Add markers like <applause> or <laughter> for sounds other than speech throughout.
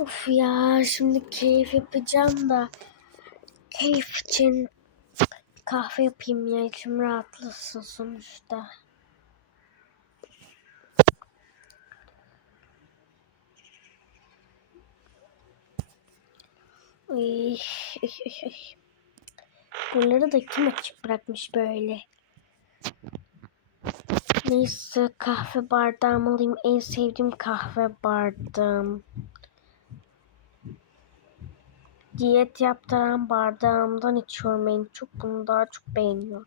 Of ya şimdi keyif yapacağım da keyif için kahve yapayım ya içim rahatlasın sonuçta. Ay, ay, ay, ay. Buraları da kim açık bırakmış böyle? Neyse kahve bardağımı alayım. En sevdiğim kahve bardağım. Diyet yaptıran bardağımdan içiyorum en çok. Bunu daha çok beğeniyorum.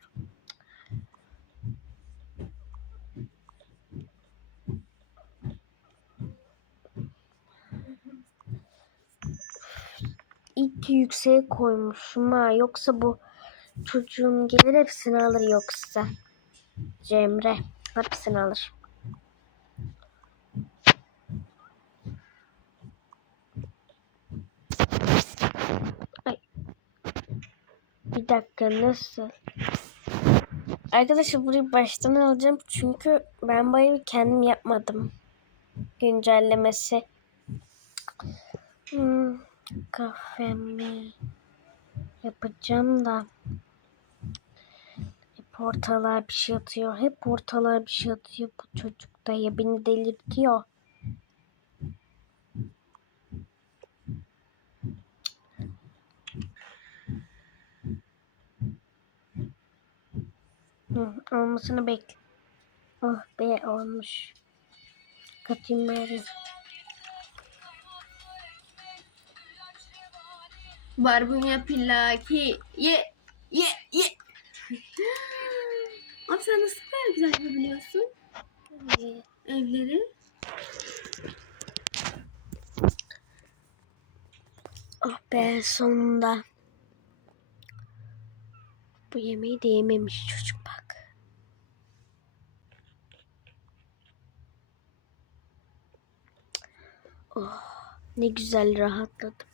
Ki yükseğe koymuşum ha. Yoksa bu çocuğum gelir hepsini alır yoksa. Cemre hepsini alır. Bir dakika nasıl? Arkadaşlar burayı baştan alacağım çünkü ben bayağı kendim yapmadım. Güncellemesi. Hmm, kahvemi yapacağım da hep ortalığa bir şey atıyor. Hep ortalığa bir şey atıyor bu çocuk da ya beni delirtiyor. Hı, olmasını bekle. Oh be olmuş. Katayım bari. Barbunya pillaki. Ye ye ye. <laughs> Abi sen nasıl kadar güzel yapabiliyorsun evleri? Oh be sonunda. Bu yemeği de yememiş çocuk bak. Oh ne güzel rahatladım.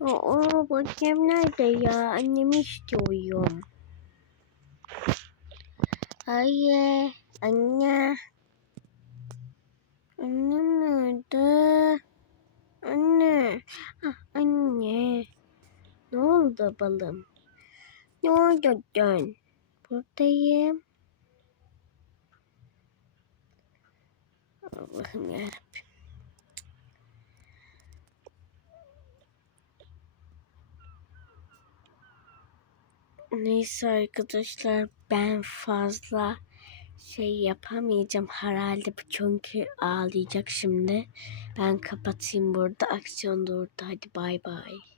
Aa bakayım nerede ya? Annemi istiyorum. Hayır. Anne. Annem nerede? Anne. Ah, anne. Ne oldu balım? Ne oldu dön? Buradayım. Allah'ım yarabbim. Neyse arkadaşlar ben fazla şey yapamayacağım herhalde çünkü ağlayacak şimdi. Ben kapatayım burada aksiyon durdu hadi bay bay.